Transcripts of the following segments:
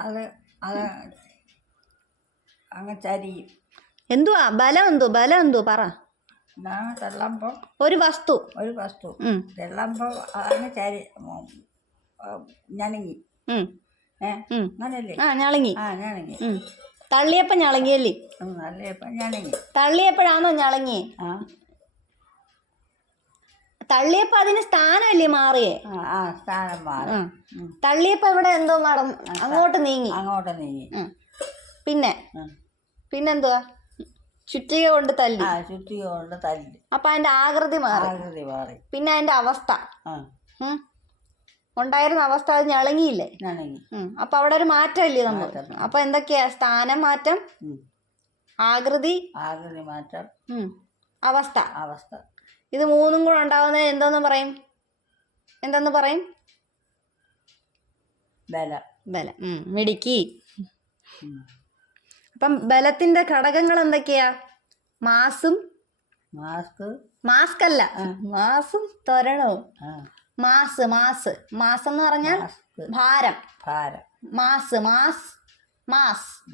അത് അത് അങ്ങ് ചരിയും എന്തുവാ? ബലം എന്തോ? ബലം എന്തോ? പറ. തെള്ളുമ്പോൾ ഒരു വസ്തു. ഒരു വസ്തു. ഉം, തെള്ളുമ്പോൾ അങ്ങ് ചരി. ഉം, ഉം, ഞണങ്ങി. ഉം, ഏ? ഉം. അങ്ങനല്ലേ ആ ഞളങ്ങി ആ ഞണങ്ങി. ഉം. തള്ളിയപ്പം ഞളങ്ങിയല്ലേ ഉം, നല്ല ഇപ്പം ഞണങ്ങി. തള്ളിയപ്പോഴാണോ ഞളങ്ങി ആ. തള്ളിയപ്പോ അതിന് സ്ഥാനമല്ലേ മാറിയേ? ആ, സ്ഥാനം മാറി. തള്ളിയപ്പോ ഇവിടെ എന്തോ മടം അങ്ങോട്ട് നീങ്ങി. അങ്ങോട്ട് നീങ്ങി. പിന്നെ. പിന്നെന്തുവാ? ചുറ്റിക കൊണ്ട് തല്ലി. ആ ചുറ്റി കൊണ്ട് തല്ലി. അപ്പൊ അതിന്റെ ആകൃതി മാറി. ആകൃതി മാറി. പിന്നെ അതിന്റെ അവസ്ഥ. ഉണ്ടായിരുന്ന അവസ്ഥ അത് ഞളങ്ങിയില്ലേ. അപ്പൊ അവിടെ ഒരു മാറ്റമല്ലേ നമ്മൾ. അപ്പൊ എന്തൊക്കെയാ? സ്ഥാനം മാറ്റം? ആകൃതി? ആകൃതി മാറ്റം. അവസ്ഥ. അവസ്ഥ. ഇത് മൂന്നും കൂടെ ഉണ്ടാവുന്നത് എന്തോന്ന് പറയും? എന്തെന്ന് പറയും? ബല. ബല. മിടുക്കി. അപ്പം ബലത്തിന്റെ ഘടകങ്ങൾ എന്തൊക്കെയാ? മാസും മാസ്ക്. മാസ്ക് അല്ല മാസും ത്വരണവും. Mass mass. മാസ് എന്ന് പറഞ്ഞാൽ ഭാരം. ഭാരം. Mass mass mass.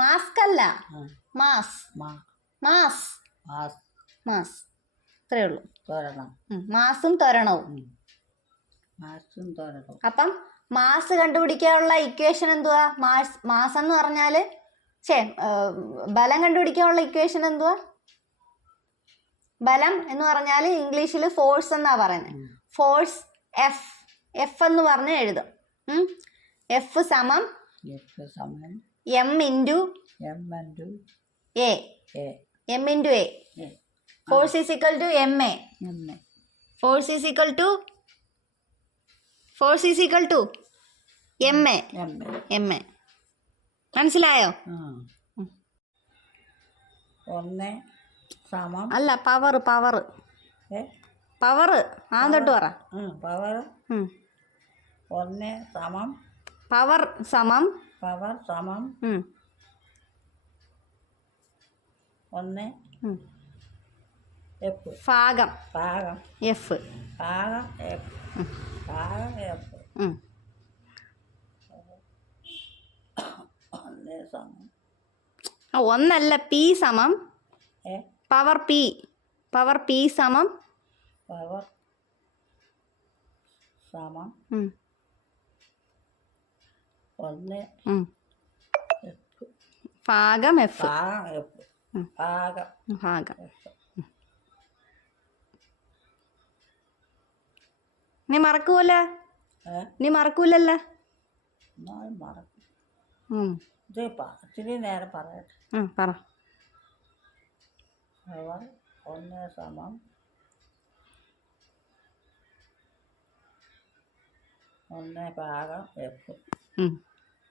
മാസ്ക്. അല്ല മാസ്. മാസ്. മാസ്. മാസ്. ഇത്രയേ ഉള്ളൂ. തോരണം. ഉം. മാസും തോരണവും. ഉം. മാസും തോരണം അപ്പം മാസ് കണ്ടുപിടിക്കാനുള്ള ഇക്വേഷൻ എന്തുവാ? മാസ് മാസം എന്ന് പറഞ്ഞാൽ ഛേ ബലം കണ്ടുപിടിക്കാനുള്ള ഇക്വേഷൻ എന്തുവാ? ബലം എന്ന് പറഞ്ഞാൽ ഇംഗ്ലീഷിൽ ഫോഴ്സ് എന്നാ പറയുന്നത് ഫോഴ്സ് എഫ് എഫ് എന്ന് പറഞ്ഞ് എഴുതും. എഫ് സമം എഫ് സമയം M into M into A A M into A force is equal to M A. Force is equal to force is equal to M A. M A. മനസ്സിലായോ? ഒന്ന് സമം. അല്ല power power power ആ തൊട്ട് പറ. Power. ഒന്ന് സമം. Power സമം. പവർ സമം. ഒന്ന്. എഫ് ഭാഗം ഭാഗം എഫ് ഭാഗം എഫ് ഭാഗം എഫ് ഒന്നല്ല പി സമം. പവർ പി പവർ പി സമം. പവർ സമം. ഒന്ന്. ഭാഗം എഫ് ഭാഗം ഭാഗം ഭാഗം എഫ് നീ മറക്കൂല? നീ മറക്കൂലല്ല? നേരം പറയട്ടെ. പറ. ഒന്ന് സമം. ഒന്ന് ഭാഗം എഫ്.